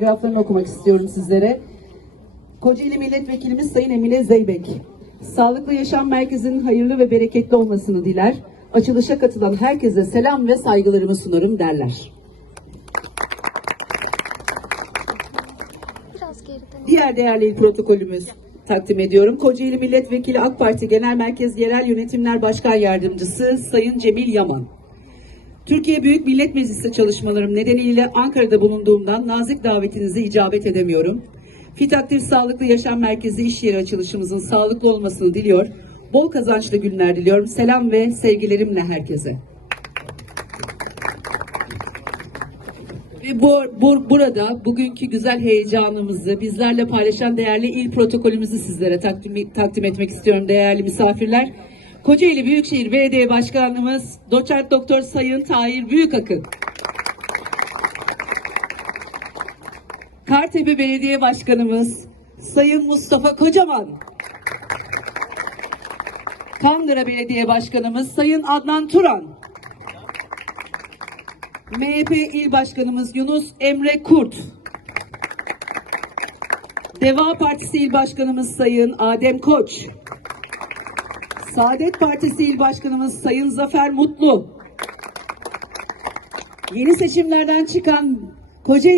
Fotoğraflarını okumak istiyorum sizlere. Kocaeli Milletvekilimiz Sayın Emine Zeybek. Sağlıklı Yaşam Merkezi'nin hayırlı ve bereketli olmasını diler. Açılışa katılan herkese selam ve saygılarımı sunarım derler. Diğer değerli il protokolümüz takdim ediyorum. Kocaeli Milletvekili AK Parti Genel Merkez Yerel Yönetimler Başkan Yardımcısı Sayın Cemil Yaman. Türkiye Büyük Millet Meclisi çalışmalarım nedeniyle Ankara'da bulunduğumdan nazik davetinize icabet edemiyorum. Fitaktif Sağlıklı Yaşam Merkezi iş yeri açılışımızın sağlıklı olmasını diliyor. Bol kazançlı günler diliyorum. Selam ve sevgilerimle herkese. Ve bu, bu- burada bugünkü güzel heyecanımızı bizlerle paylaşan değerli il protokolümüzü sizlere takdim, takdim etmek istiyorum değerli misafirler. Kocaeli Büyükşehir Belediye Başkanımız Doçent Doktor Sayın Tahir Büyükakın. Kartepe Belediye Başkanımız Sayın Mustafa Kocaman. Kandıra Belediye Başkanımız Sayın Adnan Turan. MHP İl Başkanımız Yunus Emre Kurt. Deva Partisi İl Başkanımız Sayın Adem Koç. Saadet Partisi İl Başkanımız Sayın Zafer Mutlu. Yeni seçimlerden çıkan Kocaeli